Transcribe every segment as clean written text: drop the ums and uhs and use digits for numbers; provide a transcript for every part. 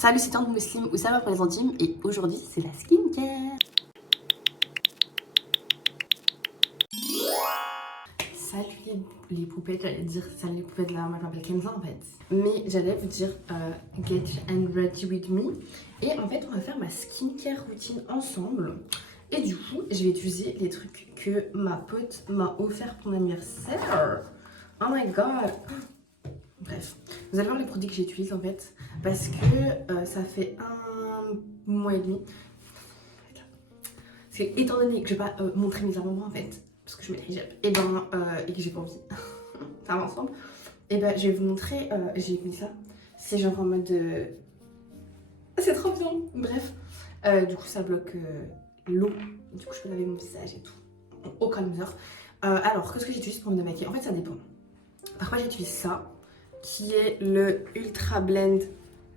Salut, c'est Tante Muslim ou ça va pour les intimes et aujourd'hui c'est la skincare. Salut les poupettes, j'allais dire salut les poupettes là, moi je m'appelle Kenza en fait. Mais j'allais vous dire get and ready with me. Et en fait on va faire ma skincare routine ensemble. Et du coup je vais utiliser les trucs que ma pote m'a offert pour mon anniversaire. Oh my god. Bref, vous allez voir les produits que j'utilise en fait, parce que ça fait 1 mois et demi. Parce que, étant donné que je vais pas montrer mes avant-bras en fait, parce que je mets le hijab, et que j'ai pas envie, ça va ensemble, et ben je vais vous montrer, j'ai mis ça, c'est genre en mode. C'est trop bien! Bref, du coup ça bloque l'eau, du coup je peux laver mon visage et tout, aucun mesure. Alors, qu'est-ce que j'utilise pour me démaquiller? En fait, ça dépend. Parfois j'utilise ça, qui est le Ultra Blend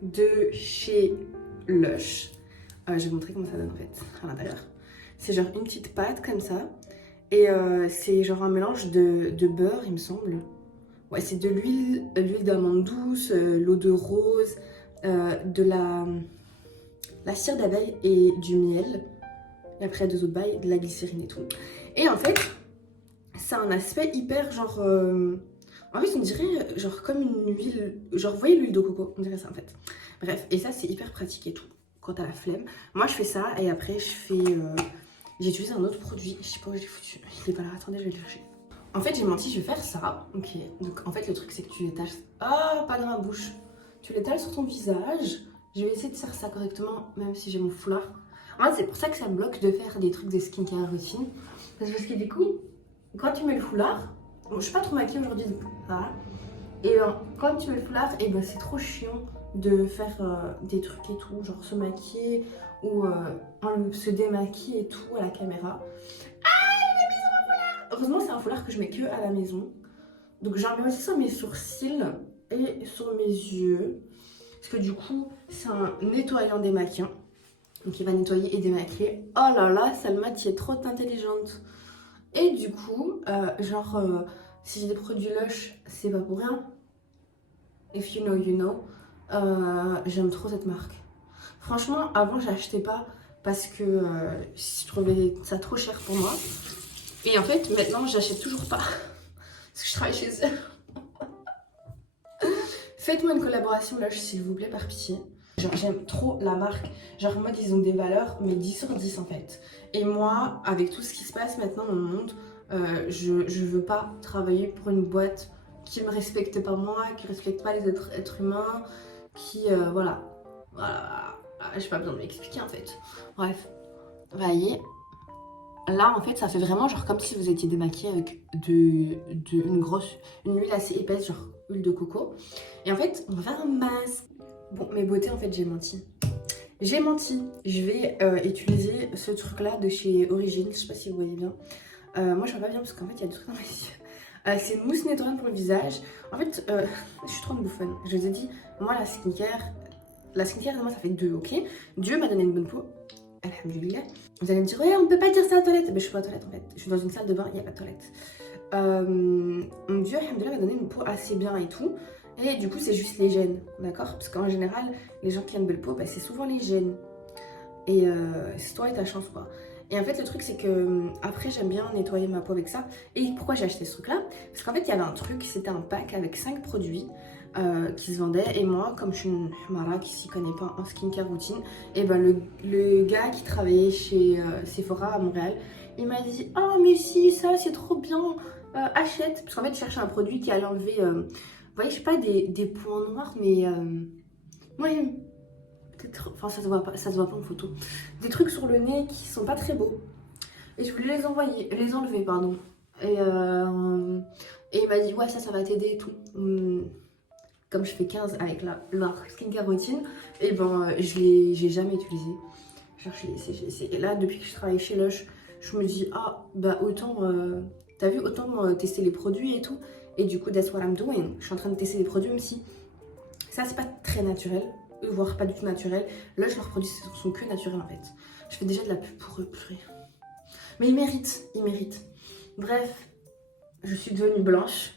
de chez Lush. Je vais vous montrer comment ça donne en fait à l'intérieur. C'est genre une petite pâte comme ça. Et c'est genre un mélange de beurre, il me semble. Ouais, c'est de l'huile d'amande douce, l'eau de rose, de la cire d'abeille et du miel. Et après, 2 autres bails, de la glycérine et tout. Et en fait, ça a un aspect hyper genre. En fait, on dirait genre comme une huile. Genre, vous voyez l'huile de coco? On dirait ça en fait. Bref, et ça, c'est hyper pratique et tout. Quand t'as la flemme. Moi, je fais ça et après, je fais. J'ai utilisé un autre produit. Je sais pas où je l'ai foutu. Il est pas là. Attendez, je vais le chercher. En fait, j'ai menti, je vais faire ça. Ok. Donc, en fait, le truc, c'est que tu l'étales. Ah, pas dans ma bouche. Tu l'étales sur ton visage. Je vais essayer de faire ça correctement, même si j'ai mon foulard. En fait, c'est pour ça que ça me bloque de faire des trucs de skincare routine. Parce que du coup, quand tu mets le foulard. Bon, je suis pas trop maquillée aujourd'hui, voilà. Et quand tu mets le foulard, et ben c'est trop chiant de faire des trucs et tout, genre se maquiller ou se démaquiller et tout à la caméra. Ah, je l'ai mis sur mon foulard! Heureusement, c'est un foulard que je mets que à la maison. Donc j'en mets aussi sur mes sourcils et sur mes yeux. Parce que du coup, c'est un nettoyant démaquillant. Donc il va nettoyer et démaquiller. Oh là là, Salma, tu es trop intelligente. Et du coup, si j'ai des produits Lush, c'est pas pour rien. If you know, you know. J'aime trop cette marque. Franchement, avant, j'achetais pas parce que je trouvais ça trop cher pour moi. Et en fait, maintenant, j'achète toujours pas parce que je travaille chez eux. Faites-moi une collaboration Lush, s'il vous plaît, par pitié. Genre, j'aime trop la marque. Genre, en mode, ils ont des valeurs, mais 10 sur 10 en fait. Et moi, avec tout ce qui se passe maintenant dans le monde, je veux pas travailler pour une boîte qui me respecte pas moi, qui respecte pas les êtres humains, qui, voilà. J'ai pas besoin de m'expliquer en fait. Bref, vous voyez, là en fait, ça fait vraiment genre comme si vous étiez démaquillé avec une huile assez épaisse, genre huile de coco. Et en fait, on va faire un masque. Bon, mes beautés, en fait, j'ai menti. J'ai menti. Je vais utiliser ce truc-là de chez Origins. Je sais pas si vous voyez bien. Moi, je vois pas bien parce qu'en fait, il y a des trucs dans mes yeux. C'est une mousse nettoyante pour le visage. En fait, je suis trop une bouffonne. Je vous ai dit, moi, la skincare, moi, ça fait 2, ok? Dieu m'a donné une bonne peau. Alhamdulillah. Vous allez me dire, ouais, on peut pas dire ça à la toilette. Mais je suis pas à la toilette, en fait. Je suis dans une salle de bain, il n'y a pas de toilette. Mon Dieu, alhamdulillah, m'a donné une peau assez bien et tout. Et du coup, c'est juste les gènes, d'accord? Parce qu'en général, les gens qui ont une belle peau, bah, c'est souvent les gènes. Et c'est toi et ta chance, quoi. Et en fait, le truc, c'est que après, j'aime bien nettoyer ma peau avec ça. Et pourquoi j'ai acheté ce truc-là? Parce qu'en fait, il y avait un truc, c'était un pack avec 5 produits qui se vendaient. Et moi, comme je suis une Humara qui s'y connaît pas en skincare routine, et ben le gars qui travaillait chez Sephora à Montréal, il m'a dit: oh, mais si, ça, c'est trop bien, achète. Parce qu'en fait, je cherchais un produit qui allait enlever. Vous voyez, je sais pas, des points noirs, mais ouais, peut-être, enfin ça se voit pas en photo. Des trucs sur le nez qui sont pas très beaux. Et je voulais les enlever, pardon. Et il m'a dit, ouais, ça va t'aider et tout. Comme je fais 15 avec leur skincare routine, et ben j'ai jamais utilisé. Genre, je l'ai laissé. Et là, depuis que je travaille chez Lush, je me dis, ah, bah autant, t'as vu, autant tester les produits et tout. Et du coup, that's what I'm doing. Je suis en train de tester des produits, même si ça, c'est pas très naturel, voire pas du tout naturel. Lush, leurs produits sont que naturels en fait. Je fais déjà de la pub pour eux, purée. Mais ils méritent. Bref, je suis devenue blanche.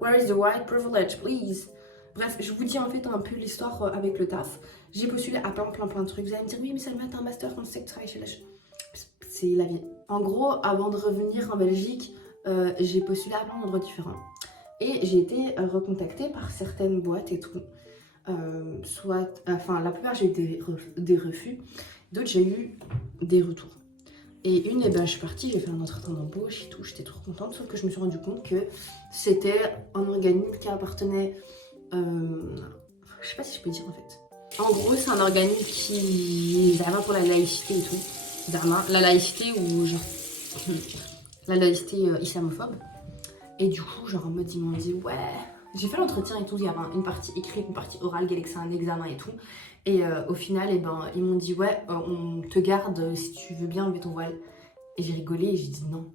Where is the white privilege, please? Bref, je vous dis en fait un peu l'histoire avec le taf. J'ai postulé à plein de trucs. Vous allez me dire, oui, mais Salma, t'as un master, on sait que tu travailles chez Lush. C'est la vie. En gros, avant de revenir en Belgique, j'ai postulé à plein d'endroits différents. Et j'ai été recontactée par certaines boîtes et tout. La plupart j'ai eu des refus, d'autres j'ai eu des retours. Et une, je suis partie, j'ai fait un entretien d'embauche et tout, j'étais trop contente, sauf que je me suis rendu compte que c'était un organisme qui appartenait, je sais pas si je peux dire en fait. En gros, c'est un organisme qui est pour la laïcité et tout, la laïcité ou genre la laïcité islamophobe. Et du coup, genre en mode, ils m'ont dit, ouais, j'ai fait l'entretien et tout, il y avait une partie écrite, une partie orale, c'est un examen et tout. Et au final, ils m'ont dit, ouais, on te garde si tu veux bien enlever ton voile. Et j'ai rigolé et j'ai dit non.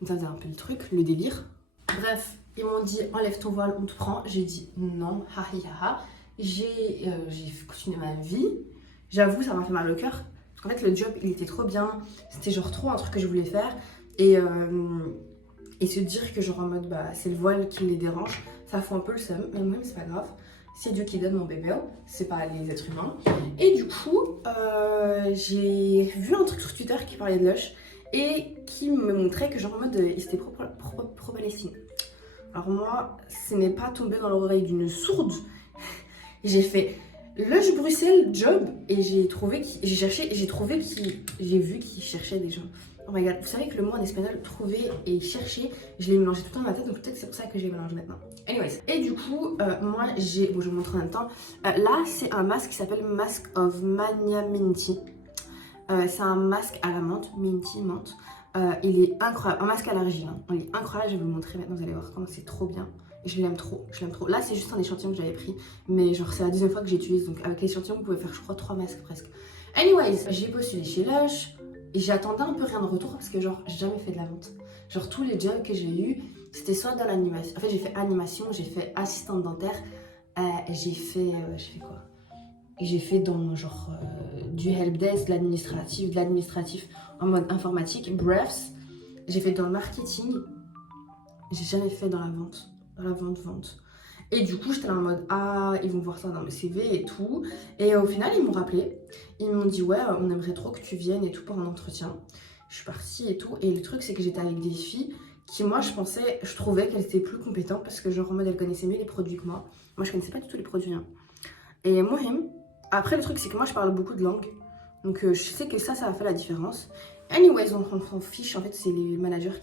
Donc ça faisait un peu le truc, le délire. Bref, ils m'ont dit, enlève ton voile, on te prend. J'ai dit non, ha ha ha. J'ai continué ma vie. J'avoue, ça m'a fait mal au cœur. Parce qu'en fait, le job, il était trop bien. C'était genre trop un truc que je voulais faire. Et se dire que genre en mode c'est le voile qui les dérange, ça fout un peu le seum, mais moi c'est pas grave, c'est Dieu qui donne mon bébé, c'est pas les êtres humains. Et du coup, j'ai vu un truc sur Twitter qui parlait de Lush et qui me montrait que genre en mode ils étaient pro-Palestine. Alors moi, ce n'est pas tombé dans l'oreille d'une sourde. J'ai fait Lush Bruxelles job et j'ai vu qu'ils cherchaient des gens. Oh my god, vous savez que le mot en espagnol, trouver et chercher, je l'ai mélangé tout le temps dans ma tête, donc peut-être c'est pour ça que je l'ai mélangé maintenant. Anyways, et du coup, moi je vous montre en même temps. Là, c'est un masque qui s'appelle Mask of Mania Minty. C'est un masque à la menthe, minty, menthe. Il est incroyable, un masque à l'argile. Hein. Il est incroyable, je vais vous le montrer maintenant, vous allez voir comment c'est trop bien. Je l'aime trop, je l'aime trop. Là, c'est juste un échantillon que j'avais pris, mais genre c'est la deuxième fois que j'utilise, donc avec l'échantillon, vous pouvez faire, je crois, 3 masques presque. Anyways, j'ai postulé chez Lush. Et j'attendais un peu rien de retour parce que genre j'ai jamais fait de la vente. Genre tous les jobs que j'ai eu, c'était soit dans l'animation. En fait j'ai fait animation, j'ai fait assistante dentaire, j'ai fait quoi? J'ai fait dans genre du helpdesk, de l'administratif en mode informatique. Bref, j'ai fait dans le marketing. J'ai jamais fait dans la vente. Et du coup, j'étais là en mode, ah, ils vont voir ça dans mes CV et tout. Et au final, ils m'ont rappelé. Ils m'ont dit, ouais, on aimerait trop que tu viennes et tout pour un entretien. Je suis partie et tout. Et le truc, c'est que j'étais avec des filles qui, moi, je trouvais qu'elles étaient plus compétentes parce que, genre, en mode, elles connaissaient mieux les produits que moi. Moi, je connaissais pas du tout les produits. Hein. Et moi, après, le truc, c'est que moi, je parle beaucoup de langues. Donc, je sais que ça va faire la différence. Anyways, on s'en fiche. En fait, c'est les managers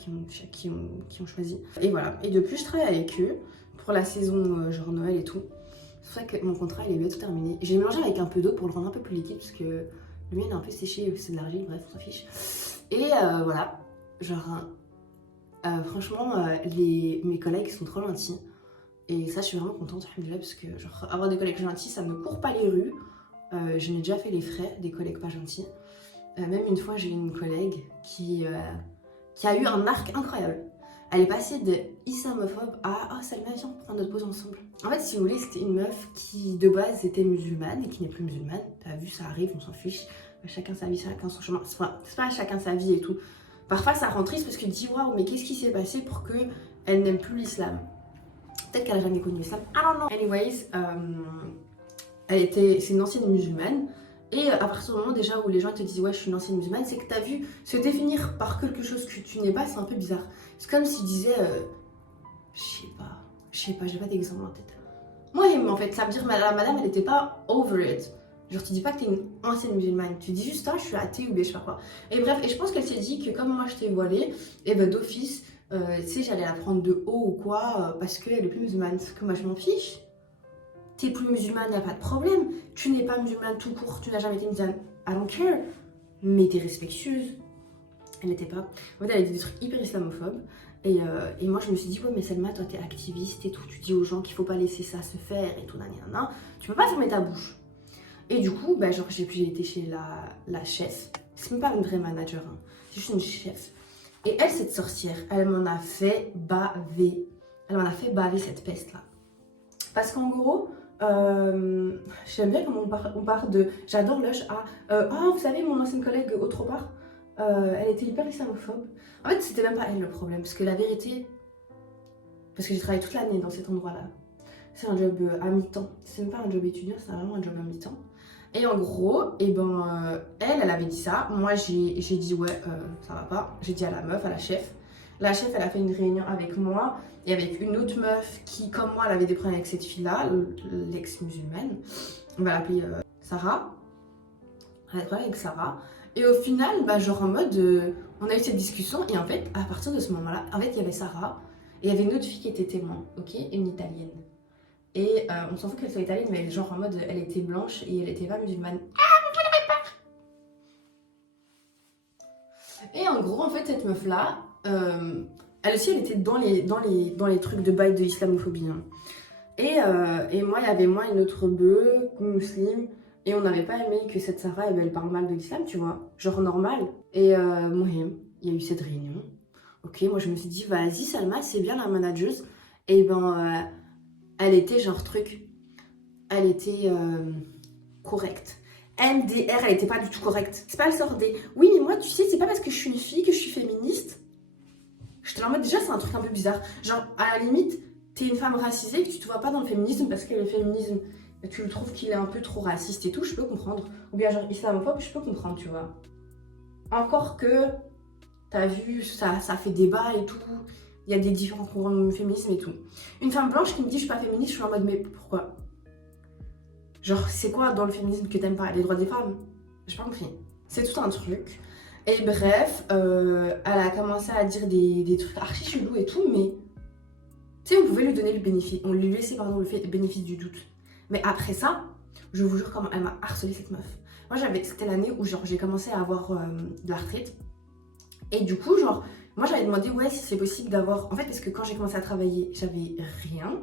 qui ont choisi. Et voilà. Et depuis, je travaille avec eux. Pour la saison genre Noël et tout. C'est pour ça que mon contrat il est bientôt terminé. J'ai mélangé avec un peu d'eau pour le rendre un peu plus liquide parce que le mien il est un peu séché, c'est de l'argile, bref, on s'en fiche. Et voilà, genre franchement mes collègues sont trop gentils. Et ça je suis vraiment contente parce que genre avoir des collègues gentils ça me court pas les rues. Je n'ai déjà fait les frais des collègues pas gentils. Même une fois j'ai eu une collègue qui a eu un arc incroyable. Elle est passée de islamophobe à « Ah, Salma, viens, on prend notre pause ensemble ». En fait, si vous voulez, c'était une meuf qui, de base, était musulmane et qui n'est plus musulmane. T'as vu, ça arrive, on s'en fiche. Chacun sa vie, chacun son chemin. C'est pas chacun sa vie et tout. Parfois, ça rend triste parce que tu te dis « Waouh, mais qu'est-ce qui s'est passé pour qu'elle n'aime plus l'islam ?» Peut-être qu'elle n'a jamais connu l'islam. I don't know. Anyways, c'est une ancienne musulmane. Et à partir du moment déjà où les gens te disent ouais je suis une ancienne musulmane, c'est que t'as vu se définir par quelque chose que tu n'es pas, c'est un peu bizarre. C'est comme s'ils disaient, je sais pas, j'ai pas d'exemple en tête. Moi en fait, ça veut dire la madame elle était pas over it. Genre tu dis pas que t'es une ancienne musulmane, tu dis juste ah je suis athée ou je sais pas quoi. Et bref, et je pense qu'elle s'est dit que comme moi je t'ai voilée, et ben d'office, tu sais j'allais la prendre de haut ou quoi, parce qu'elle est plus musulmane. Parce que moi je m'en fiche. T'es plus musulmane, y a pas de problème. Tu n'es pas musulmane tout court, tu n'as jamais été musulmane. I don't care. Mais t'es respectueuse. Elle n'était pas. En fait, elle était des trucs hyper islamophobes. Et moi, je me suis dit, ouais, mais Salma, toi, t'es activiste et tout. Tu dis aux gens qu'il faut pas laisser ça se faire et tout, nan. Tu peux pas fermer ta bouche. Et du coup, bah, genre, j'ai été chez la chef. C'est même pas une vraie manager, hein. C'est juste une chef. Et elle, cette sorcière, elle m'en a fait baver. Elle m'en a fait baver cette peste-là. Parce qu'en gros, j'aime bien comment on part de j'adore Lush à oh, vous savez, mon ancienne collègue autre part, elle était hyper islamophobe. En fait, c'était même pas elle le problème, parce que la vérité, parce que j'ai travaillé toute l'année dans cet endroit-là, c'est un job à mi-temps. C'est même pas un job étudiant, c'est vraiment un job à mi-temps. Et en gros, et ben, elle avait dit ça. Moi, j'ai dit ouais, ça va pas. J'ai dit à la meuf, à la chef. La chef, elle a fait une réunion avec moi et avec une autre meuf qui, comme moi, elle avait des problèmes avec cette fille-là, l'ex-musulmane. On va l'appeler Sarah. Elle a des problèmes avec Sarah. Et au final, bah, genre en mode, on a eu cette discussion et en fait, à partir de ce moment-là, en fait, il y avait Sarah et il y avait une autre fille qui était témoin, ok, et une italienne. Et on s'en fout qu'elle soit italienne, mais genre en mode, elle était blanche et elle était pas musulmane. Et en gros, en fait, cette meuf-là, elle aussi, elle était dans les trucs de bail de l'islamophobie. Hein. Et moi, il y avait moi, une autre bœuf, musulmane, et on n'avait pas aimé que cette Sarah, elle parle mal de l'islam, tu vois, genre normal. Et moi, il y a eu cette réunion. Ok, moi, je me suis dit, vas-y, Salma, c'est bien la manageuse. Et ben, elle était genre truc, elle était correcte. MDR, elle était pas du tout correcte. C'est pas le sort des oui, mais moi, tu sais, c'est pas parce que je suis une fille que je suis féministe. Je te en mode déjà, c'est un truc un peu bizarre. Genre, à la limite, t'es une femme racisée, que tu te vois pas dans le féminisme parce que le féminisme, tu le trouves qu'il est un peu trop raciste et tout, je peux comprendre. Ou bien genre islamophobe, je peux comprendre, tu vois. Encore que, t'as vu, ça fait débat et tout. Il y a des différents courants de féminisme et tout. Une femme blanche qui me dit je suis pas féministe, je suis en mode mais pourquoi? Genre, c'est quoi dans le féminisme que t'aimes pas? Les droits des femmes? J'ai pas compris. C'est tout un truc. Et bref, elle a commencé à dire des trucs archi chelous et tout, mais tu sais, on pouvait lui donner le bénéfice, on lui laissait pardon, le bénéfice du doute. Mais après ça, je vous jure comment elle m'a harcelé cette meuf. Moi, c'était l'année où genre j'ai commencé à avoir de la retraite. Et du coup, genre, moi j'avais demandé ouais si c'est possible d'avoir. En fait, parce que quand j'ai commencé à travailler, j'avais rien.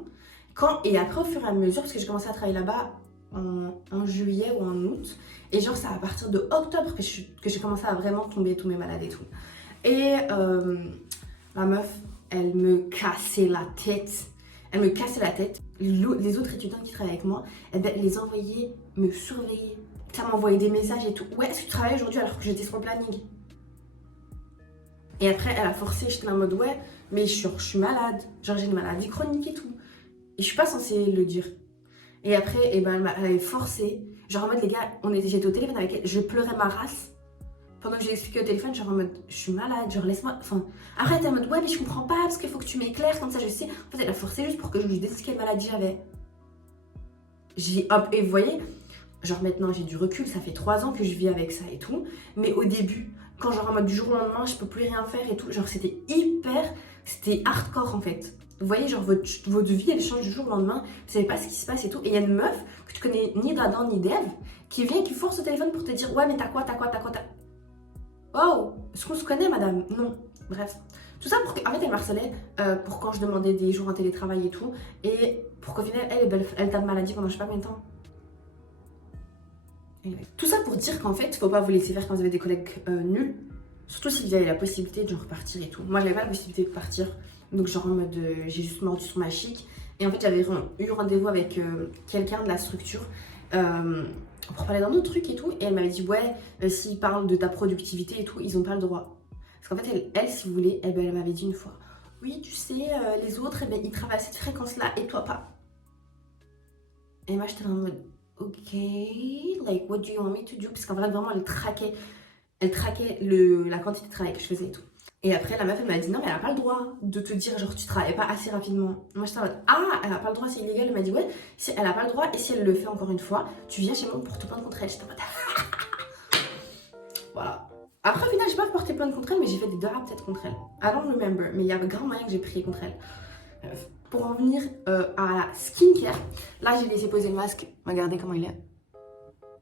Et après, au fur et à mesure, parce que j'ai commencé à travailler là-bas en juillet ou en août. Et genre, c'est à partir de octobre que j'ai commencé à vraiment tomber malade et tout. Et la meuf, elle me cassait la tête. Elle me cassait la tête. Les autres étudiants qui travaillaient avec moi, eh ben, les envoyaient me surveiller. Ça m'envoyait des messages et tout. Ouais, est-ce que tu travailles aujourd'hui alors que j'étais sur le planning? Et après, elle a forcé, j'étais en mode ouais, mais je suis malade. Genre, j'ai une maladie chronique et tout. Et je suis pas censée le dire. Et après, eh ben, elle avait forcé. Genre en mode, les gars, j'étais au téléphone avec elle, je pleurais ma race. Pendant que j'ai expliqué au téléphone, genre en mode, je suis malade, genre laisse-moi. Enfin, après, elle était en mode, ouais, mais je comprends pas, parce qu'il faut que tu m'éclaires, comme ça je sais. En fait, elle a forcé juste pour que je lui dise quelle maladie j'avais. Hop, et vous voyez, genre maintenant j'ai du recul, ça fait 3 ans que je vis avec ça et tout. Mais au début, quand genre en mode du jour au lendemain, je peux plus rien faire et tout, genre c'était hardcore en fait. Vous voyez, genre votre vie elle change du jour au lendemain, vous savez pas ce qui se passe et tout. Et il y a une meuf que tu connais ni d'Adam ni d'Ève qui vient et qui force au téléphone pour te dire ouais, mais t'as quoi. Oh, est-ce qu'on se connaît, madame? Non. Bref. Tout ça pour qu'en fait, elle m'harcelait pour quand je demandais des jours en télétravail et tout. Et pour qu'au final, elle tape maladie pendant je sais pas combien de temps. Et tout ça pour dire qu'en fait, faut pas vous laisser faire quand vous avez des collègues nuls. Surtout si vous avez la possibilité de genre partir et tout. Moi, j'avais pas la possibilité de partir. Donc, genre en mode, j'ai juste mordu sur ma chic. Et en fait, j'avais eu rendez-vous avec quelqu'un de la structure. Pour parler d'un autre truc et tout, et elle m'avait dit ouais, s'ils parlent de ta productivité et tout, ils ont pas le droit. Parce qu'en fait, elle si vous voulez, elle m'avait dit une fois, oui, tu sais, les autres, eh ben, ils travaillent à cette fréquence-là et toi pas. Et moi, j'étais en mode, ok, like, what do you want me to do? Parce qu'en vrai, vraiment, elle traquait la quantité de travail que je faisais et tout. Et après, la meuf, elle m'a dit non, mais elle a pas le droit de te dire, genre, tu travailles pas assez rapidement. Moi, j'étais en mode, ah, elle a pas le droit, c'est illégal. Elle m'a dit, ouais, si elle a pas le droit, et si elle le fait encore une fois, tu viens chez moi pour te plaindre contre elle. J'étais en mode, voilà. Après, au final, j'ai pas porté plainte contre elle, mais j'ai fait des draps peut-être contre elle. I don't remember, mais il y avait grand moyen que j'ai prié contre elle. Pour en venir à la skincare, là, j'ai laissé poser le masque. Regardez comment il est.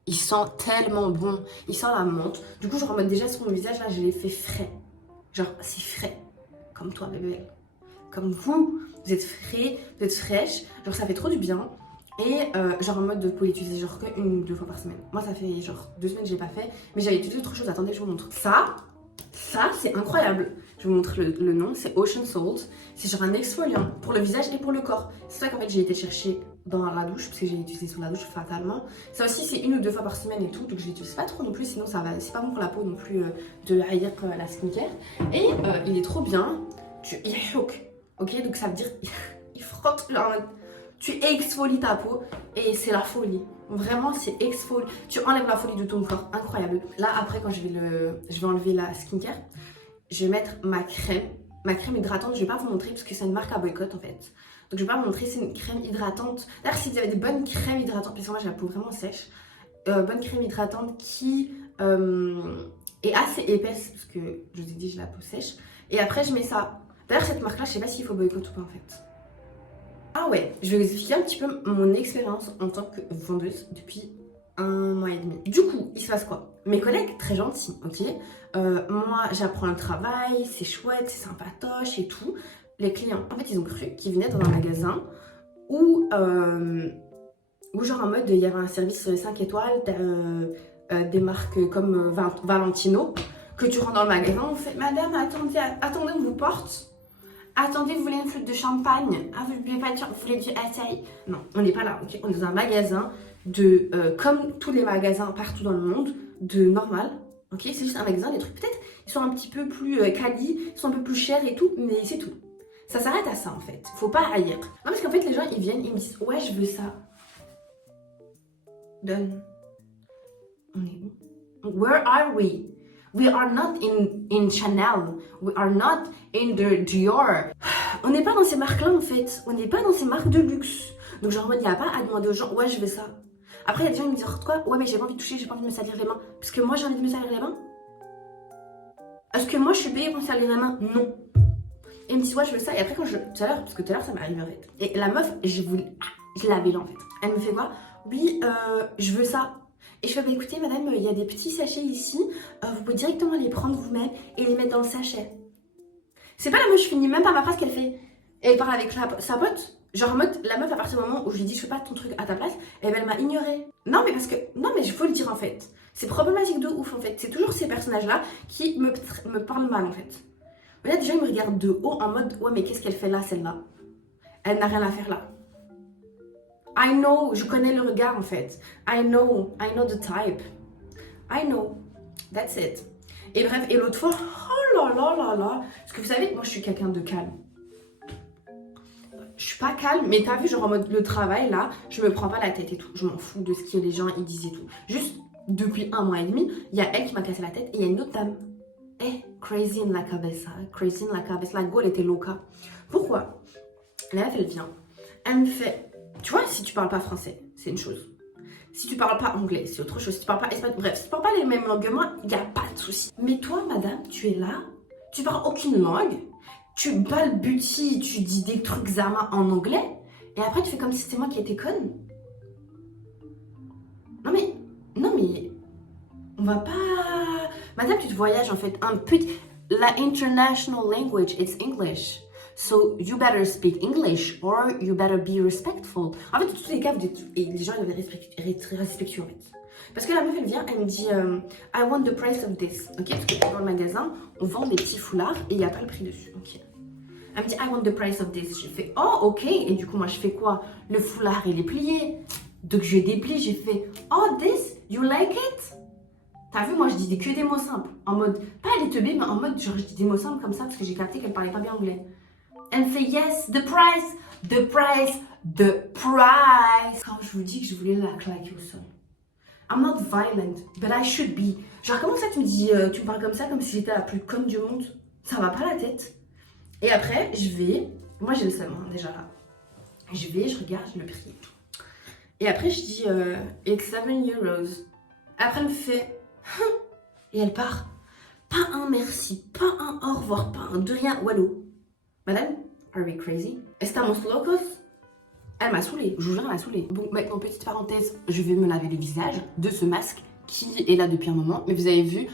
Il sent tellement bon. Il sent la menthe. Du coup, je remets déjà sur mon visage, là, je l'ai fait frais. Genre, c'est frais. Comme toi, bébé. Comme vous êtes frais, vous êtes fraîche. Genre, ça fait trop du bien. Et genre en mode de pouvez l'utiliser genre que 1 ou 2 fois par semaine. Moi, ça fait genre 2 semaines que j'ai pas fait. Mais j'avais utilisé autre chose. Attendez, je vous montre. Ça, c'est incroyable. Je vous montre le nom. C'est Ocean Salt. C'est genre un exfoliant pour le visage et pour le corps. C'est ça qu'en fait, j'ai été chercher dans la douche. Parce que j'ai utilisé sous la douche fatalement. Ça aussi, c'est 1 ou 2 fois par semaine et tout. Donc, je l'utilise pas trop non plus. Sinon, ça va. C'est pas bon pour la peau non plus de haïr la skincare. Et il est trop bien. Il est choc. Ok, donc ça veut dire il frotte genre Tu exfolies ta peau et c'est la folie. Vraiment, c'est exfolie. Tu enlèves la folie de ton corps. Incroyable. Là, après, quand je vais enlever la skincare, je vais mettre ma crème. Ma crème hydratante, je vais pas vous montrer parce que c'est une marque à boycott en fait. Donc je vais pas vous montrer, c'est une crème hydratante. D'ailleurs, si vous avez des bonnes crèmes hydratantes, parce que moi j'ai la peau vraiment sèche, bonne crème hydratante qui est assez épaisse, parce que je vous ai dit, j'ai la peau sèche. Et après, je mets ça. D'ailleurs, cette marque-là, je sais pas s'il faut boycott ou pas en fait. Ah ouais, je vais vous expliquer un petit peu mon expérience en tant que vendeuse depuis 1 mois et demi. Du coup, il se passe quoi? Mes collègues, très gentils, ok? Moi, j'apprends le travail, c'est chouette, c'est sympatoche et tout. Les clients, en fait, ils ont cru qu'ils venaient dans un magasin où genre en mode, il y avait un service 5 étoiles, des marques comme Valentino, que tu rentres dans le magasin, on fait « Madame, attendez, on vous porte. Attendez, vous voulez une flûte de champagne? Ah, vous voulez du açaï ?» Non, on n'est pas là, ok? On est dans un magasin comme tous les magasins partout dans le monde, de normal. Ok, c'est juste un magasin, les trucs peut-être, ils sont un petit peu plus quali, ils sont un peu plus chers et tout, mais c'est tout. Ça s'arrête à ça en fait, faut pas haïr. Non, parce qu'en fait, les gens ils viennent, ils me disent ouais, je veux ça. Donne. On est où? Where are we? We are not in Chanel, we are not in the Dior. On n'est pas dans ces marques là en fait, on n'est pas dans ces marques de luxe. Donc, genre, il n'y a pas à demander aux gens ouais, je veux ça. Après, il y a des gens qui me disent quoi? Ouais, mais j'ai pas envie de toucher, j'ai pas envie de me salir les mains. Parce que moi, j'ai envie de me salir les mains. Est-ce que moi, je suis payée pour me salir les mains? Non. Et ils me disent, ouais, je veux ça. Et après, tout à l'heure, parce que tout à l'heure, ça m'est arrivé en fait. Et la meuf, je l'avais là en fait. Elle me fait quoi? Oui, je veux ça. Et je fais, bah écoutez, madame, il y a des petits sachets ici. Vous pouvez directement les prendre vous-même et les mettre dans le sachet. C'est pas la meuf, je finis même pas ma phrase qu'elle fait. Et elle parle avec sa pote. Genre en mode, la meuf, à partir du moment où je lui dis je fais pas ton truc à ta place, et ben elle m'a ignorée. Non, mais parce que, non, mais il faut le dire en fait. C'est problématique de ouf en fait. C'est toujours ces personnages-là qui me parlent mal en fait. Il y a des gens qui me regardent de haut en mode ouais, mais qu'est-ce qu'elle fait là, celle-là? Elle n'a rien à faire là. I know, je connais le regard en fait. I know the type. I know. That's it. Et bref, et l'autre fois, oh là là là là. Parce que vous savez, moi je suis quelqu'un de calme. Je suis pas calme, mais t'as vu, genre en mode le travail là, je me prends pas la tête et tout. Je m'en fous de ce que les gens ils disent et tout. Juste depuis 1 mois et demi, il y a elle qui m'a cassé la tête et il y a une autre dame. Crazy in la cabeza. Crazy in la cabeza. La go, elle était loca. Pourquoi? La meuf, elle vient. Elle me fait. Tu vois, si tu parles pas français, c'est une chose. Si tu parles pas anglais, c'est autre chose. Si tu parles pas espagnol, bref, si tu parles pas les mêmes langues que moi, il n'y a pas de souci. Mais toi, madame, tu es là, tu parles aucune langue, tu balbuties, tu dis des trucs zama en anglais, et après tu fais comme si c'était moi qui étais conne. Non mais, on va pas... Madame, tu te voyages en fait un peu... La international language, it's English. So you better speak English or you better be respectful. En fait, dans tous les cas, et les gens ils doivent être respectueux en fait. Parce que la meuf elle vient, elle me dit I want the price of this. Ok, parce que dans le magasin, on vend des petits foulards et il n'y a pas le prix dessus. Ok. Elle me dit I want the price of this. Je fais oh ok. Et du coup, moi je fais quoi? Le foulard il est plié. Donc je déplie, j'ai fait oh this, you like it? T'as vu, moi je dis que des mots simples. En mode, pas les teubés, mais en mode genre je dis des mots simples comme ça parce que j'ai capté qu'elle parlait pas bien anglais. Elle me fait yes, the price, the price, the price. Quand je vous dis que je voulais la claquer au sol. I'm not violent, but I should be. Genre comment ça tu me dis, tu me parles comme ça comme si j'étais la plus conne du monde? Ça va pas la tête. Et après, je vais, moi j'ai le seum hein, déjà là. Je vais, je regarde le prix. Et après je dis, it's 7 euros. Après elle me fait, et elle part. Pas un merci, pas un au revoir, pas un de rien, wallo. Madame, are we crazy? Estamos locos? Elle m'a saoulée, je vous jure, elle m'a saoulée. Bon, maintenant, petite parenthèse, je vais me laver le visage de ce masque qui est là depuis un moment. Mais vous avez vu,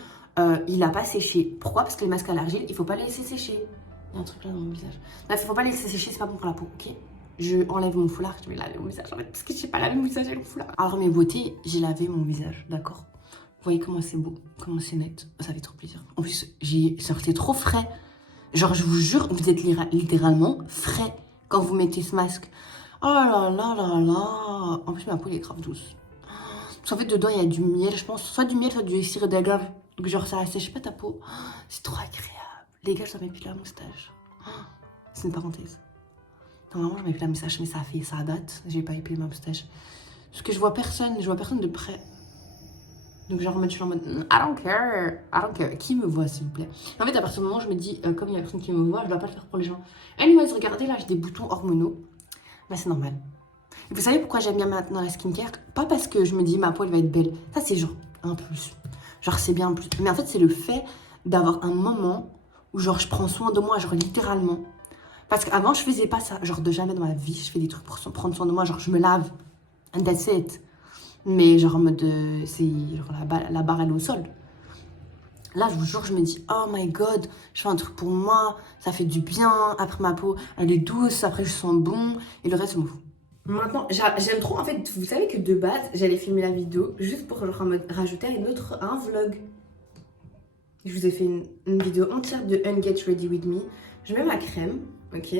il n'a pas séché. Pourquoi? Parce que les masques à l'argile, il faut pas les laisser sécher. Il y a un truc là dans mon visage. Bref, il faut pas les laisser sécher, c'est pas bon pour la peau, ok? Je enlève mon foulard, je vais laver mon visage en fait, parce que j'ai pas lavé mon visage et mon foulard. Alors mes beautés, j'ai lavé mon visage, d'accord? Vous voyez comment c'est beau, comment c'est net, ça fait trop plaisir. En plus, j'ai sorti trop frais. Genre, je vous jure, vous êtes littéralement frais quand vous mettez ce masque. Oh là là là là. En plus, ma peau, elle est grave douce. Parce qu'en fait, dedans, il y a du miel, je pense. Soit du miel, soit du sirop d'agave. Donc, genre, ça assèche pas ta peau. C'est trop agréable. Les gars, je dois m'épiler la moustache. C'est une parenthèse. Normalement, je m'épile la moustache, mais ça date. J'ai pas épilé ma moustache. Parce que je vois personne de près. Donc genre, je suis en mode, I don't care. Qui me voit, s'il vous plaît? En fait, à partir du moment où je me dis, comme il y a personne qui me voit, je dois pas le faire pour les gens. Anyways, regardez, là, j'ai des boutons hormonaux. Bah, c'est normal. Et vous savez pourquoi j'aime bien maintenant la skincare? Pas parce que je me dis, ma peau, elle va être belle. Ça, c'est genre un plus. Genre, c'est bien un plus. Mais en fait, c'est le fait d'avoir un moment où, genre, je prends soin de moi, genre, littéralement. Parce qu'avant, je faisais pas ça. Genre, de jamais dans ma vie, je fais des trucs pour prendre soin de moi. Genre, je me lave. And that's it. Mais genre, en mode, c'est genre la barre, elle est au sol. Là, je vous jure, je me dis, oh my god, je fais un truc pour moi, ça fait du bien. Après, ma peau, elle est douce, après, je sens bon. Et le reste, je m'en fous. Maintenant, j'aime trop, en fait, vous savez que de base, j'allais filmer la vidéo juste pour genre, en mode, rajouter un vlog. Je vous ai fait une vidéo entière de Unget Ready With Me. Je mets ma crème, ok?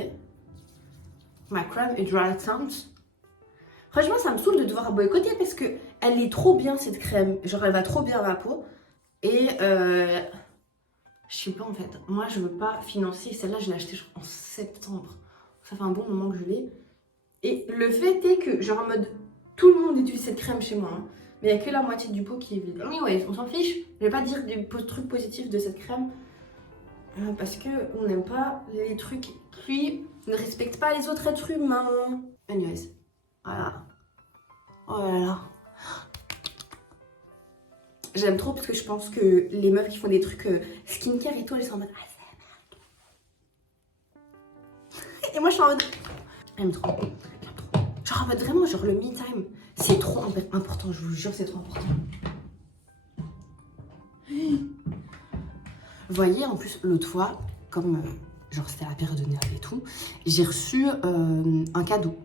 Ma crème hydratante. Franchement, ça me saoule de devoir boycotter parce que elle est trop bien, cette crème. Genre, elle va trop bien à ma peau. Et je sais pas, en fait. Moi, je veux pas financer. Celle-là, je l'ai achetée genre, en septembre. Ça fait un bon moment que je l'ai. Et le fait est que, genre, en mode, tout le monde utilise cette crème chez moi. Hein. Mais il n'y a que la moitié du pot qui est vide. Mais ouais, on s'en fiche. Je vais pas dire des trucs positifs de cette crème. Parce qu'on n'aime pas les trucs qui ne respectent pas les autres êtres humains. Anyways. Voilà. Oh là là. J'aime trop parce que je pense que les meufs qui font des trucs skincare et tout, elles sont en mode et moi je suis en mode j'aime trop. Genre en mode vraiment, genre le me time, c'est trop important, je vous jure, c'est trop important. Vous voyez, en plus, l'autre fois, comme genre c'était la période de Noël et tout, j'ai reçu un cadeau.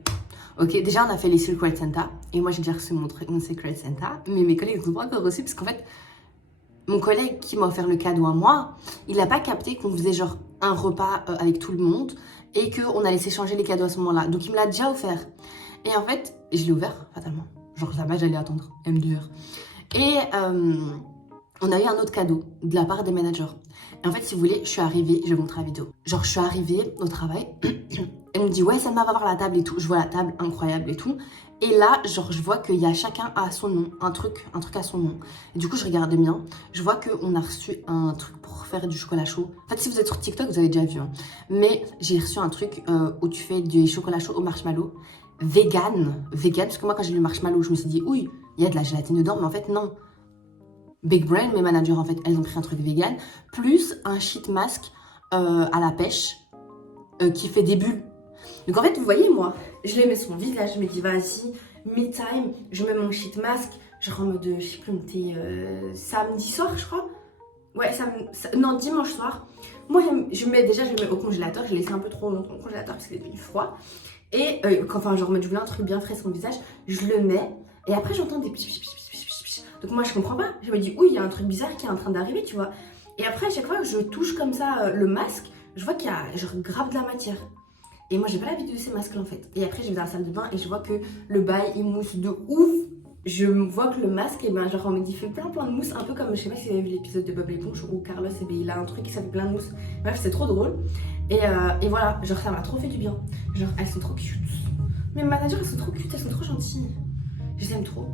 Ok, déjà on a fait les Secret Santa et moi j'ai déjà reçu mon Secret Santa, mais mes collègues ne l'ont pas encore reçu parce qu'en fait, mon collègue qui m'a offert le cadeau à moi, il n'a pas capté qu'on faisait genre un repas avec tout le monde et qu'on allait s'échanger les cadeaux à ce moment-là. Donc il me l'a déjà offert. Et en fait, je l'ai ouvert fatalement. Genre ça va, j'allais attendre M2 heures. Et on a eu un autre cadeau de la part des managers. Et en fait, si vous voulez, je suis arrivée, je vais vous montrer la vidéo. Genre, je suis arrivée au travail, elle me dit, ouais, Salma va voir la table et tout. Je vois la table, incroyable et tout. Et là, genre, je vois qu'il y a chacun à son nom, un truc à son nom. Et du coup, je regarde bien, je vois qu'on a reçu un truc pour faire du chocolat chaud. En fait, si vous êtes sur TikTok, vous avez déjà vu. Hein. Mais j'ai reçu un truc où tu fais du chocolat chaud au marshmallow. Vegan, parce que moi, quand j'ai lu marshmallow, je me suis dit, oui, il y a de la gélatine dedans, mais en fait, non. Big Brain, mes managers, en fait, elles ont pris un truc vegan, plus un sheet mask à la pêche qui fait des bulles. Donc en fait, vous voyez, moi, je les mets sur mon visage, je me dis, vas-y, me time, je mets mon sheet mask, genre en mode, je sais plus, on était samedi soir, je crois. Ouais, non, dimanche soir. Moi, je le mets au congélateur, je l'ai laissé un peu trop longtemps au congélateur parce qu'il est devenu froid. Et enfin, genre, je voulais un truc bien frais sur mon visage, je le mets, et après, j'entends des petits. Donc moi je comprends pas, je me dis oui il y a un truc bizarre qui est en train d'arriver tu vois. Et après à chaque fois que je touche comme ça le masque, je vois qu'il y a genre grave de la matière. Et moi j'ai pas l'habitude de ces masques là en fait. Et après je vais dans la salle de bain et je vois que le bail il mousse de ouf. Je vois que le masque et ben genre on me dit fait plein de mousse, un peu comme je sais pas si vous avez vu l'épisode de Bob l'éponge où Carlos et ben, il a un truc qui s'appelle plein de mousse. Bref c'est trop drôle. Et voilà, genre ça m'a trop fait du bien. Genre elles sont trop cute. Mes managers elles sont trop cute, elles sont trop gentilles. Je les aime trop.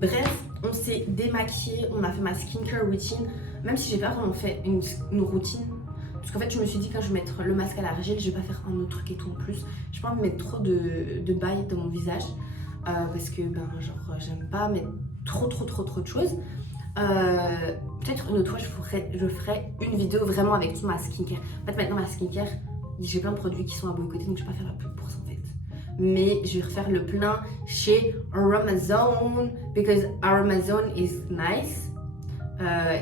Bref, on s'est démaquillé, on a fait ma skincare routine, même si j'ai pas vraiment fait une routine. Parce qu'en fait, je me suis dit quand je vais mettre le masque à l'argile, je vais pas faire un autre truc et tout en plus. Je vais pas me mettre trop de bail dans mon visage. Parce que, ben, genre, j'aime pas mettre trop de choses. Peut-être une autre fois, je ferai une vidéo vraiment avec toute ma skincare. En fait, maintenant, ma skincare, j'ai plein de produits qui sont à boycotter, donc je vais pas faire la pub pour ça en fait. Mais je vais refaire le plein chez Aromazone because Aromazone is nice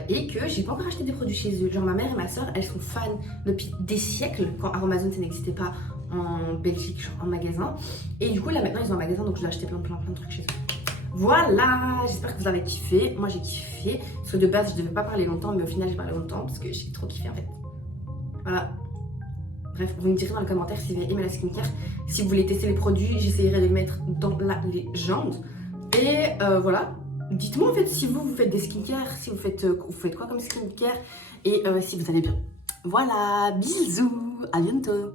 et que j'ai pas encore acheté des produits chez eux. Genre ma mère et ma soeur elles sont fans depuis des siècles quand Aromazone ça n'existait pas en Belgique genre en magasin et du coup là maintenant ils ont un magasin donc je dois acheter plein de trucs chez eux. Voilà, j'espère que vous avez kiffé. Moi j'ai kiffé parce que de base je devais pas parler longtemps mais au final j'ai parlé longtemps parce que j'ai trop kiffé en fait. Voilà. Bref, vous me direz dans les commentaires si vous avez aimé la skincare. Si vous voulez tester les produits, j'essayerai de les mettre dans la légende. Et voilà. Dites-moi en fait si vous faites des skincare, si vous faites quoi comme skincare et si vous allez bien. Voilà, bisous, à bientôt.